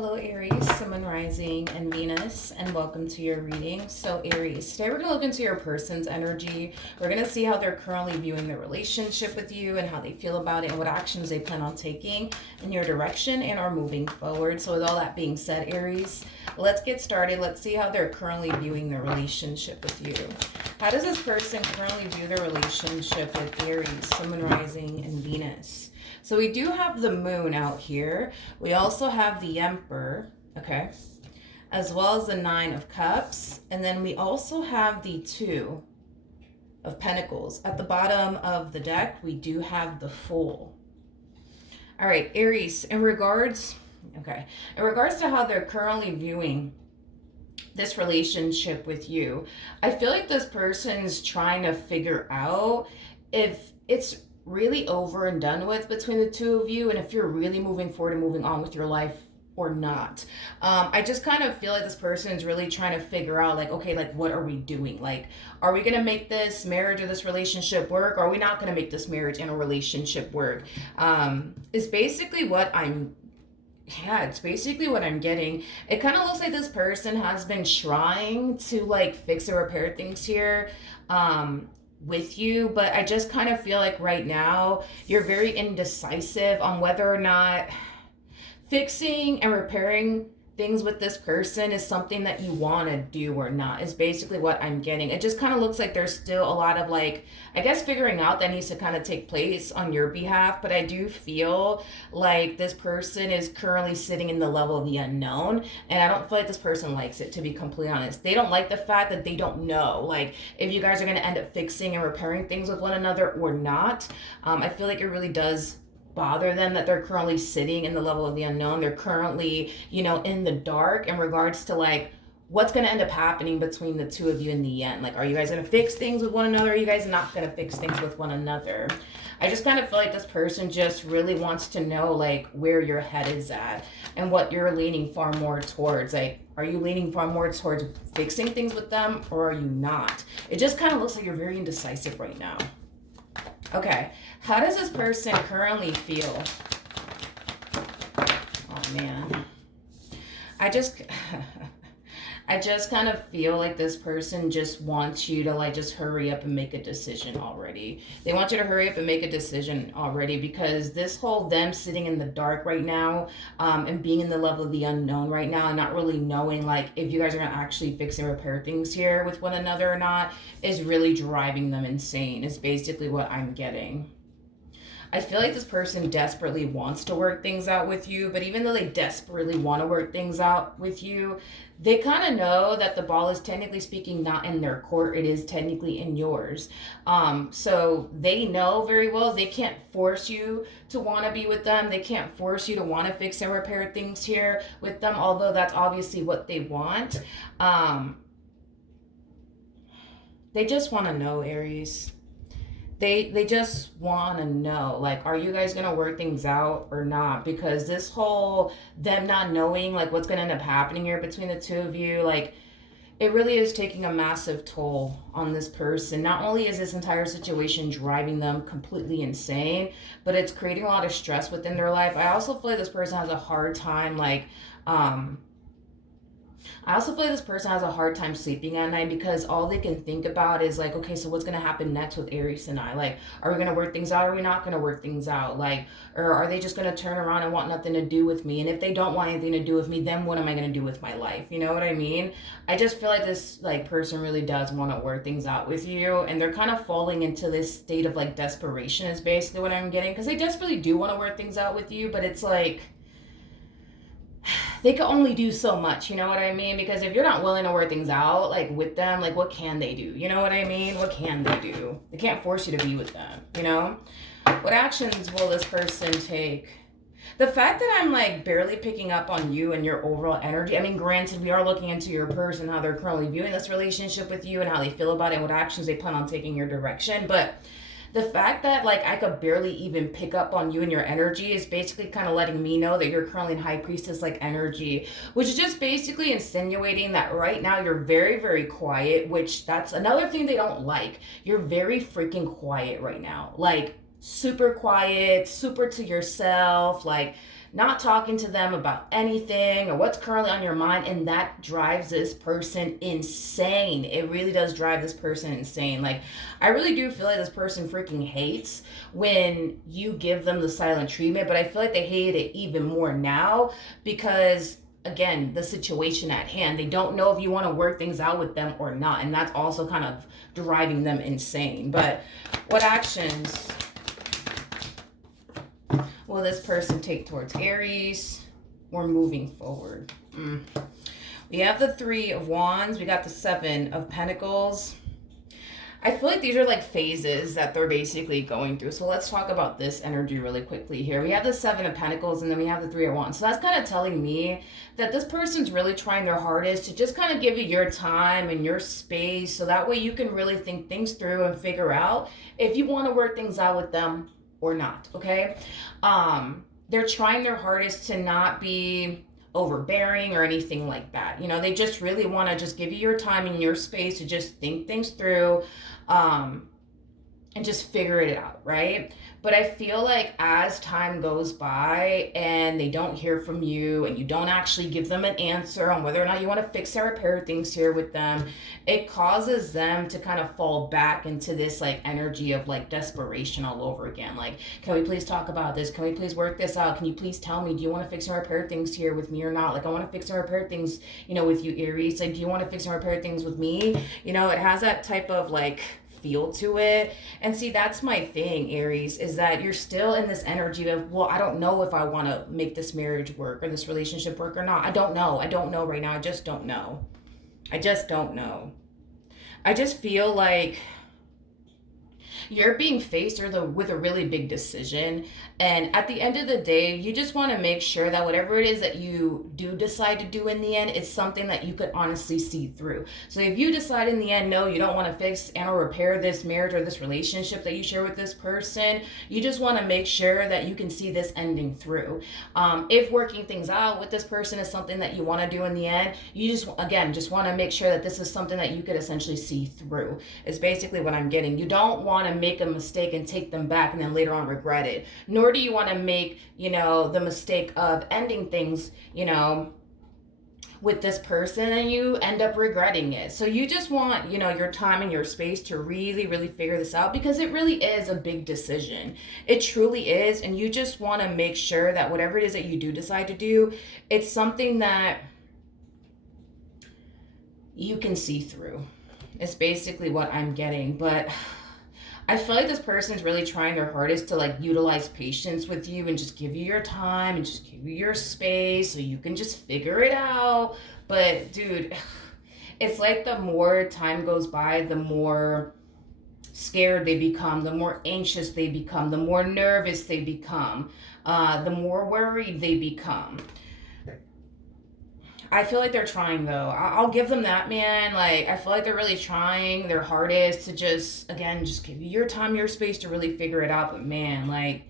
Hello Aries, Sun, Moon, Rising, and Venus, and welcome to your reading. So Aries, today we're going to look into your person's energy. We're going to see how they're currently viewing their relationship with you and how they feel about it and what actions they plan on taking in your direction and are moving forward. So with all that being said, Aries, let's get started. Let's see how they're currently viewing their relationship with you. How does this person currently view their relationship with Aries, Sun, Moon, Rising, and Venus? So we do have the moon out here. We also have the emperor, okay, as well as the 9 of cups. And then we also have the 2 of pentacles. At the bottom of the deck, we do have the fool. All right, Aries, in regards to how they're currently viewing this relationship with you, I feel like this person's trying to figure out if it's really over and done with between the two of you and if you're really moving forward and moving on with your life or not. I just kind of feel like this person is really trying to figure out, like, okay, like, what are we doing? Like, are we going to make this marriage or this relationship work? Or are we not going to make this marriage and a relationship work? It's basically what I'm getting. It kind of looks like this person has been trying to like fix or repair things here with you, but I just kind of feel like right now you're very indecisive on whether or not fixing and repairing things with this person is something that you want to do or not, is basically what I'm getting. It just kind of looks like there's still a lot of, like, I guess figuring out that needs to kind of take place on your behalf, but I do feel like this person is currently sitting in the level of the unknown, and I don't feel like this person likes it, to be completely honest. They don't like the fact that they don't know, like, if you guys are going to end up fixing and repairing things with one another or not. I feel like it really does bother them that they're currently sitting in the level of the unknown. They're currently, in the dark in regards to, like, what's going to end up happening between the two of you in the end. Like, are you guys going to fix things with one another? Or are you guys not going to fix things with one another? I just kind of feel like this person just really wants to know, like, where your head is at and what you're leaning far more towards. Like, are you leaning far more towards fixing things with them, or are you not? It just kind of looks like you're very indecisive right now. Okay, how does this person currently feel? Oh man, I just I just kind of feel like this person just wants you to, like, just hurry up and make a decision already. They want you to hurry up and make a decision already, because this whole them sitting in the dark right now, and being in the level of the unknown right now and not really knowing, like, if you guys are going to actually fix and repair things here with one another or not, is really driving them insane, is basically what I'm getting. I feel like this person desperately wants to work things out with you, but even though they desperately want to work things out with you, they kind of know that the ball is, technically speaking, not in their court. It is technically in yours. So they know very well they can't force you to want to be with them. They can't force you to want to fix and repair things here with them, although that's obviously what they want. They just want to know, Aries. They just want to know, like, are you guys gonna work things out or not? Because this whole them not knowing, like, what's gonna end up happening here between the two of you, like, it really is taking a massive toll on this person. Not only is this entire situation driving them completely insane, but it's creating a lot of stress within their life. I also feel like this person has a hard time, like, I also feel like this person has a hard time sleeping at night, because all they can think about is, like, okay, so what's going to happen next with Aries and I? Like, are we going to work things out, or are we not going to work things out? Like, or are they just going to turn around and want nothing to do with me? And if they don't want anything to do with me, then what am I going to do with my life? You know what I mean? I just feel like this, like, person really does want to work things out with you, and they're kind of falling into this state of, like, desperation is basically what I'm getting, because they desperately do want to work things out with you, but it's like they can only do so much, you know what I mean? Because if you're not willing to work things out, like, with them, like, what can they do? You know what I mean? What can they do? They can't force you to be with them, you know? What actions will this person take? The fact that I'm, like, barely picking up on you and your overall energy, I mean, granted, we are looking into your person, how they're currently viewing this relationship with you and how they feel about it and what actions they plan on taking your direction, but the fact that, like, I could barely even pick up on you and your energy is basically kind of letting me know that you're currently in High Priestess like energy, which is just basically insinuating that right now you're very, very quiet, which that's another thing they don't like. You're very freaking quiet right now. Like, super quiet, super to yourself, like, not talking to them about anything or what's currently on your mind, and that drives this person insane. It really does drive this person insane. Like, I really do feel like this person freaking hates when you give them the silent treatment, but I feel like they hate it even more now because, again, the situation at hand, they don't know if you want to work things out with them or not, and that's also kind of driving them insane. But what actions will this person take towards Aries? We're moving forward. We have the 3 of Wands. We got the 7 of Pentacles. I feel like these are like phases that they're basically going through. So let's talk about this energy really quickly here. We have the 7 of Pentacles and then we have the 3 of Wands. So that's kind of telling me that this person's really trying their hardest to just kind of give you your time and your space. So that way you can really think things through and figure out if you want to work things out with them or not. Okay. They're trying their hardest to not be overbearing or anything like that. You know, they just really want to just give you your time and your space to just think things through, and just figure it out, right? But I feel like as time goes by and they don't hear from you and you don't actually give them an answer on whether or not you want to fix or repair things here with them, it causes them to kind of fall back into this like energy of like desperation all over again. Like, can we please talk about this? Can we please work this out? Can you please tell me, do you want to fix and repair things here with me or not? Like, I want to fix and repair things, you know, with you, Aries. Like, do you want to fix and repair things with me? You know, it has that type of like feel to it. And see, that's my thing, Aries, is that you're still in this energy of, well, I don't know if I want to make this marriage work or this relationship work or not. I don't know right now. I just don't know. I just feel like you're being faced with a really big decision, and at the end of the day, you just want to make sure that whatever it is that you do decide to do in the end, it's something that you could honestly see through. So if you decide in the end, no, you don't want to fix and or repair this marriage or this relationship that you share with this person, you just want to make sure that you can see this ending through. If working things out with this person is something that you want to do in the end, you just want to make sure that this is something that you could essentially see through. It's basically what I'm getting. You don't want to make a mistake and take them back and then later on regret it. Nor do you want to make, you know, the mistake of ending things, you know, with this person and you end up regretting it. So you just want, you know, your time and your space to really, really figure this out, because it really is a big decision. It truly is. And you just want to make sure that whatever it is that you do decide to do, it's something that you can see through. It's basically what I'm getting. But I feel like this person's really trying their hardest to like utilize patience with you and just give you your time and just give you your space so you can just figure it out. But dude, it's like the more time goes by, the more scared they become, the more anxious they become, the more nervous they become, the more worried they become. I feel like they're trying though. I'll give them that, man. Like, I feel like they're really trying their hardest to just, again, just give you your time, your space to really figure it out. But man, like,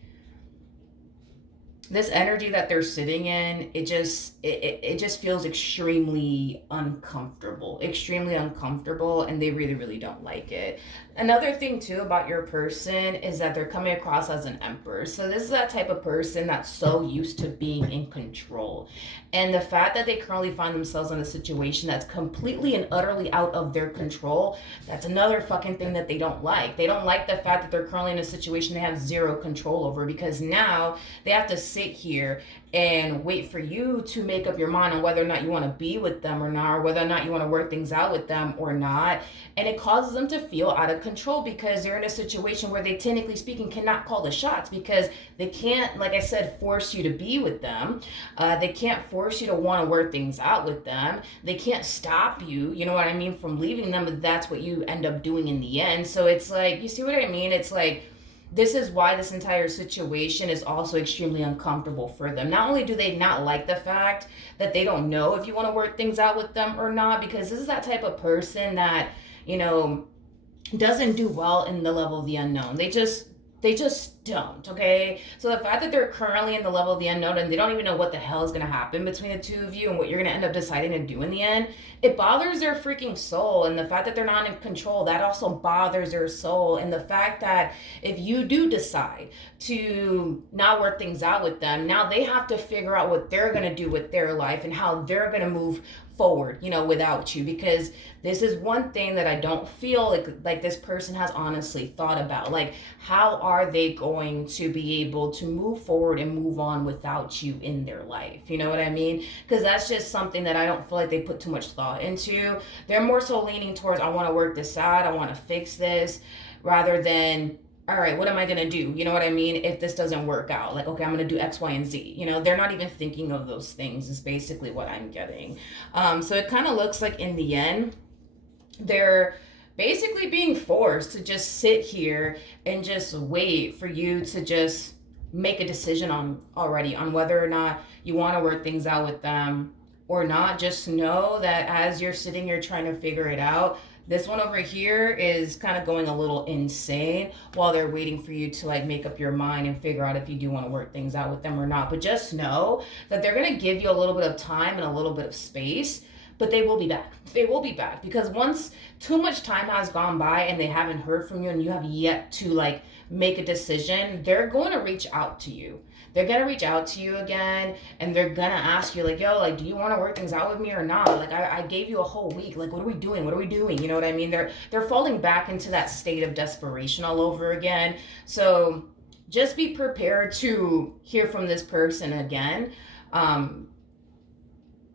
this energy that they're sitting in, it just feels extremely uncomfortable, and they really, really don't like it. Another thing too about your person is that they're coming across as an emperor. So this is that type of person that's so used to being in control. And the fact that they currently find themselves in a situation that's completely and utterly out of their control, that's another fucking thing that they don't like. They don't like the fact that they're currently in a situation they have zero control over, because now they have to sit here and wait for you to make up your mind on whether or not you want to be with them or not, or whether or not you want to work things out with them or not. And it causes them to feel out of control, because they're in a situation where they, technically speaking, cannot call the shots, because they can't, like I said, force you to be with them. They can't force you to want to work things out with them. They can't stop you, you know what I mean, from leaving them, but that's what you end up doing in the end. So it's like, you see what I mean? It's like, this is why this entire situation is also extremely uncomfortable for them. Not only do they not like the fact that they don't know if you want to work things out with them or not, because this is that type of person that, you know, doesn't do well in the level of the unknown. They just don't, okay? So the fact that they're currently in the level of the unknown and they don't even know what the hell is going to happen between the two of you and what you're going to end up deciding to do in the end, it bothers their freaking soul. And the fact that they're not in control, that also bothers their soul. And the fact that if you do decide to not work things out with them, now they have to figure out what they're going to do with their life and how they're going to move forward, without you, because this is one thing that I don't feel like this person has honestly thought about. Like, how are they going to be able to move forward and move on without you in their life? You know what I mean? Because that's just something that I don't feel like they put too much thought into. They're more so leaning towards, I want to work this out, I want to fix this, rather than, all right, what am I going to do? You know what I mean? If this doesn't work out, like, okay, I'm going to do X, Y, and Z. They're not even thinking of those things is basically what I'm getting. So it kind of looks like in the end, they're basically being forced to just sit here and just wait for you to just make a decision on whether or not you want to work things out with them or not. Just know that as you're sitting here trying to figure it out, this one over here is kind of going a little insane while they're waiting for you to like make up your mind and figure out if you do want to work things out with them or not. But just know that they're going to give you a little bit of time and a little bit of space, but they will be back. They will be back, because once too much time has gone by and they haven't heard from you and you have yet to like make a decision, they're going to reach out to you. They're going to reach out to you again, and they're going to ask you like, yo, like, do you want to work things out with me or not? Like, I gave you a whole week. Like, what are we doing? What are we doing? You know what I mean? They're falling back into that state of desperation all over again. So just be prepared to hear from this person again.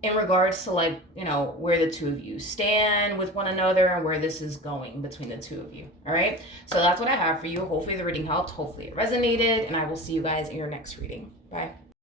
In regards to like, where the two of you stand with one another and where this is going between the two of you. All right. So that's what I have for you. Hopefully the reading helped. Hopefully it resonated, and I will see you guys in your next reading. Bye.